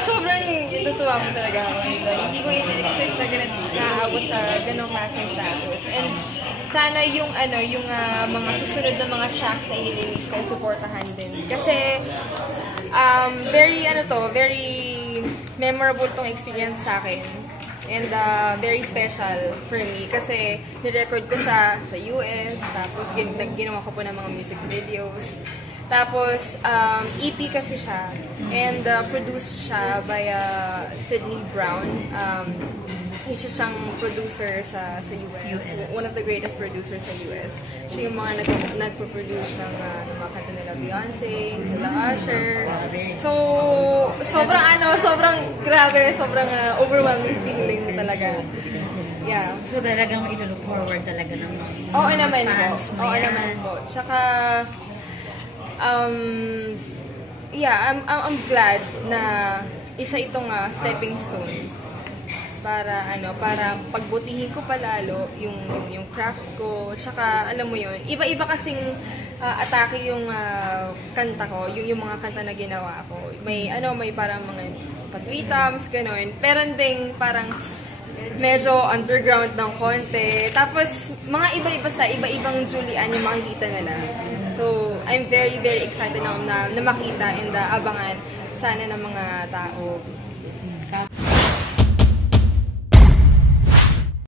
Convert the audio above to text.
sobrang natutuwa mo talaga ako. Hindi ko in-expect na naaabot sa ganong klaseng status. And sana yung mga susunod na mga tracks na i-release ko, supportahan din. Kasi very memorable tong experience sa akin. And very special for me kasi nirecord ko siya sa US, tapos ginawa ko po ng mga music videos. Tapos, EP kasi siya, and produced siya by Sydney Brown. Isa siyang producer sa US, one of the greatest producers sa US. Siya yung mga nagpo-produce ng mga kanta nila Beyonce, nila Usher. So, sobrang grabe, sobrang overwhelming feeling talaga. Yeah. So talagang ilo-look forward talaga ng mga fans mo. Oo naman po. Tsaka, I'm glad na isa itong stepping stone para pagbutihin ko palalo yung craft ko. Tsaka alam mo yun, iba-iba kasing atake yung kanta ko, yung mga kanta na ginawa ko. May parang mga patwitams, gano'n. Pero ding parang medyo underground ng konti. Tapos mga iba-iba sa iba-ibang Julian yung makikita nila. So, I'm very, very excited na makita and abangan sana ng mga tao.